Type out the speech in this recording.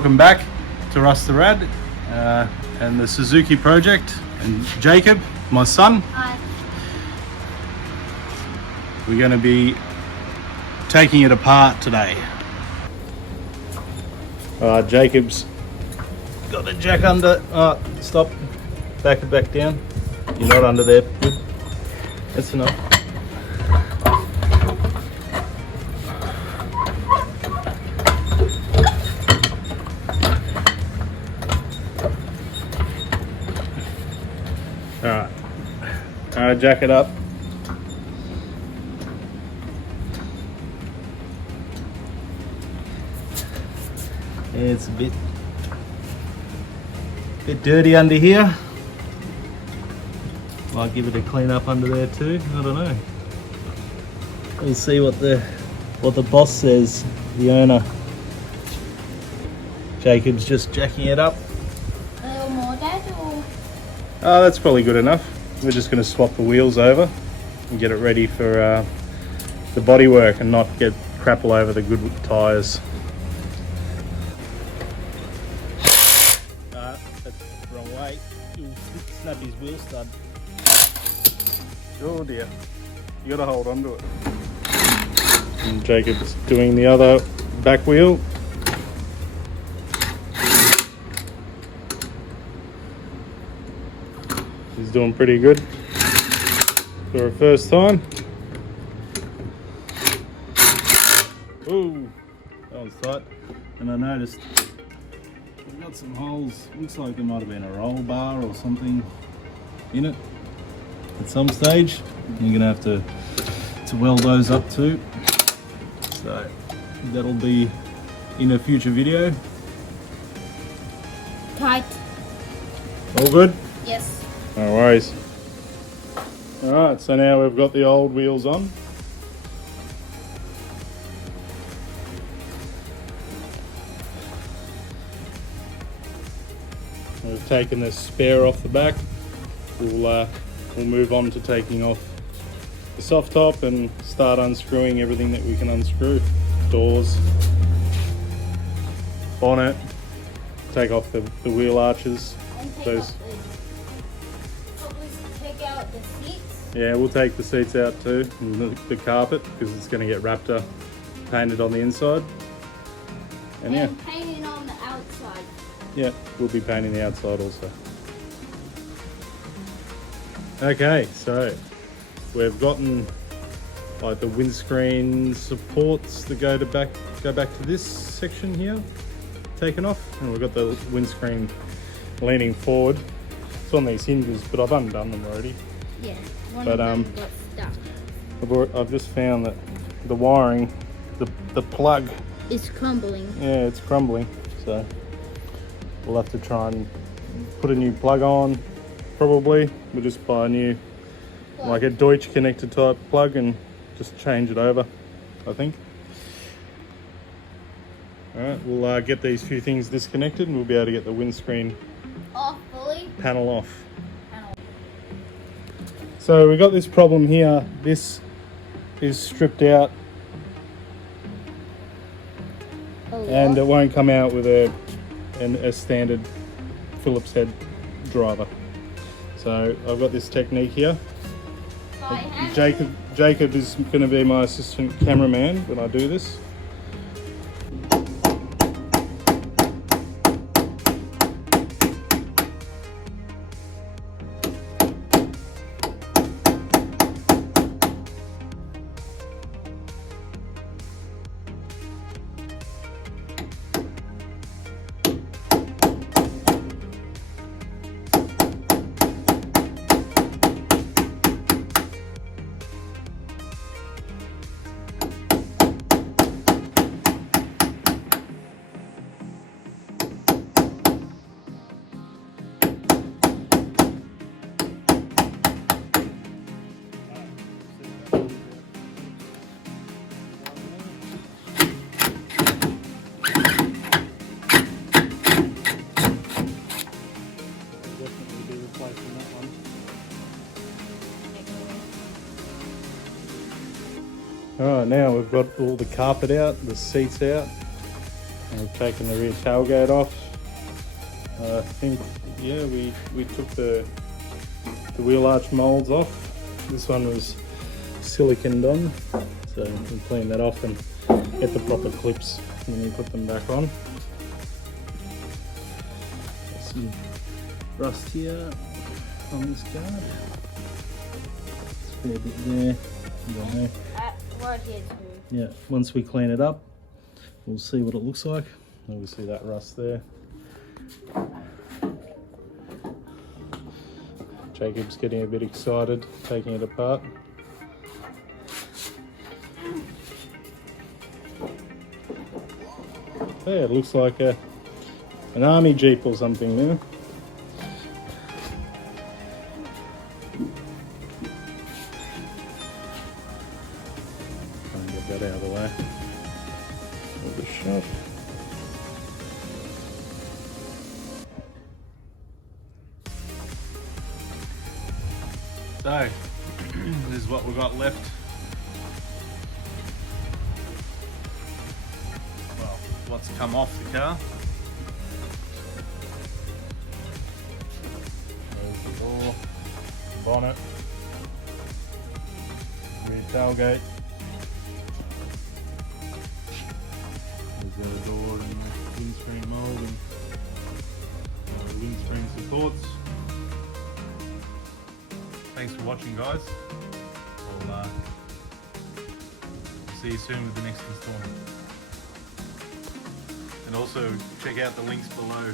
welcome back to Russ the Rad and the Suzuki project, and Jacob, my son. Hi. We're going to be taking it apart today. Jacob's got the jack under. Stop. Back it back down. You're not under there. Good. That's enough. Alright, jack it up. It's a bit dirty under here. Might give it a clean up under there too. I don't know. We'll see what the boss says, the owner. Jacob's just jacking it up. A little more, Dad, or? Oh, that's probably good enough. We're just going to swap the wheels over and get it ready for the bodywork and not get crap all over the good tyres. That's the wrong way. You'll snap his wheel stud. Oh dear. You got to hold on to it. And Jacob's doing the other back wheel. He's doing pretty good for a first time. Ooh, that was tight. And I noticed we've got some holes. Looks like there might have been a roll bar or something in it at some stage. You're gonna have to weld those up too. So that'll be in a future video. Tight. All good? Yes. No worries. Alright, so now we've got the old wheels on. We've taken the spare off the back. We'll move on to taking off the soft top and start unscrewing everything that we can unscrew. Doors, bonnet, take off the wheel arches. Those. Take out the seats. Yeah, we'll take the seats out too, and the carpet, because it's going to get Raptor painted on the inside. And yeah, painting on the outside. Yeah, we'll be painting the outside also. Okay, so we've gotten like the windscreen supports that go back to this section here taken off, and we've got the windscreen leaning forward. It's on these hinges, but I've undone them already. Yeah, one of them got stuck. I've just found that the wiring, the plug, It's crumbling. yeah, it's crumbling. So we'll have to try and put a new plug on. Probably we'll just buy a new, like a Deutsch connector type plug, and just change it over, I think. All right, we'll get these few things disconnected, and we'll be able to get the windscreen Off fully. panel off. So we got this problem here. This is stripped out, and it won't come out with a standard Phillips head driver. So I've got this technique here. Jacob is going to be my assistant cameraman when I do this. Alright, now we've got all the carpet out, the seats out, we've taken the rear tailgate off. I think, yeah, we took the wheel arch molds off. This one was siliconed on, so we cleaned that off and get the proper clips when we put them back on. Some rust here on this guard. It's a fair bit there. I don't know. Right here too. Yeah, once we clean it up, we'll see what it looks like. Obviously that rust there. Jacob's getting a bit excited, taking it apart. Yeah, it looks like an army jeep or something there. Try and get that out of the way. With the shot. So, this is what we've got left. Well, what's come off the car. There's the door, the bonnet, rear tailgate. There's the door and the windscreen mold and windscreen supports. Thanks for watching, guys. We'll see you soon with the next installment. And also check out the links below